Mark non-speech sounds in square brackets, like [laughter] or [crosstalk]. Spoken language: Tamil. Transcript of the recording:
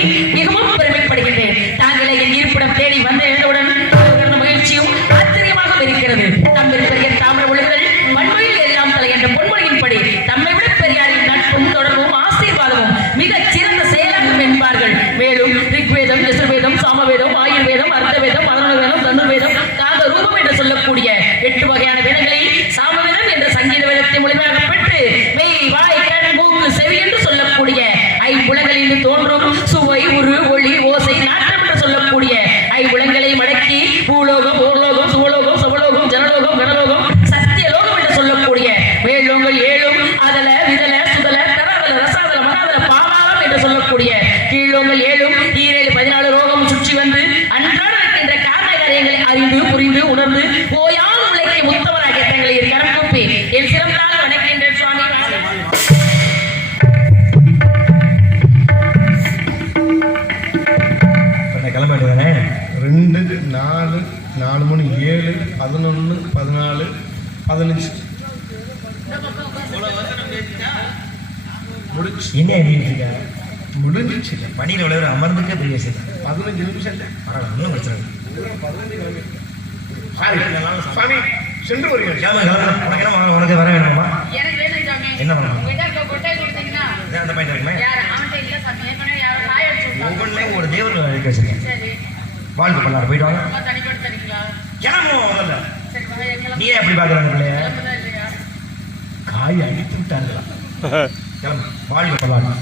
Okay. நாலு நாலு மணி ஏழு பதினொன்று பதினாலு பதினஞ்சு. முடிச்சு என்ன எழுதிட்டு இருக்க முடிஞ்சிச்சு. பணியில் உள்ள அமர்ந்துட்டே பெரிய விஷயம் பதினஞ்சு நிமிஷம் இல்லை. பரவாயில்ல ஒன்றும் பிரச்சனை இல்லை. சாமி சென்று வருகிறேன் உனக்கு என்ன உனக்கு வர வேணுமா? என்ன பண்ணலாம் அந்த பையன். ஒவ்வொன்றையும் ஒரு தேவர்கள் அழைக்க வச்சிருக்கேன் சரி வாழ்க்கை பண்ணலாம் போயிட்டு வாங்க சும்மா தனி கொடுத்து தரீங்களா கிளம்புவோம் முதல்ல. நீ ஏன் எப்படி பார்க்குறாங்க பிள்ளைய? காய் அடித்து விட்டார்களா? [laughs] கிளம்பு. வாழ்க்கை பண்ணலாம்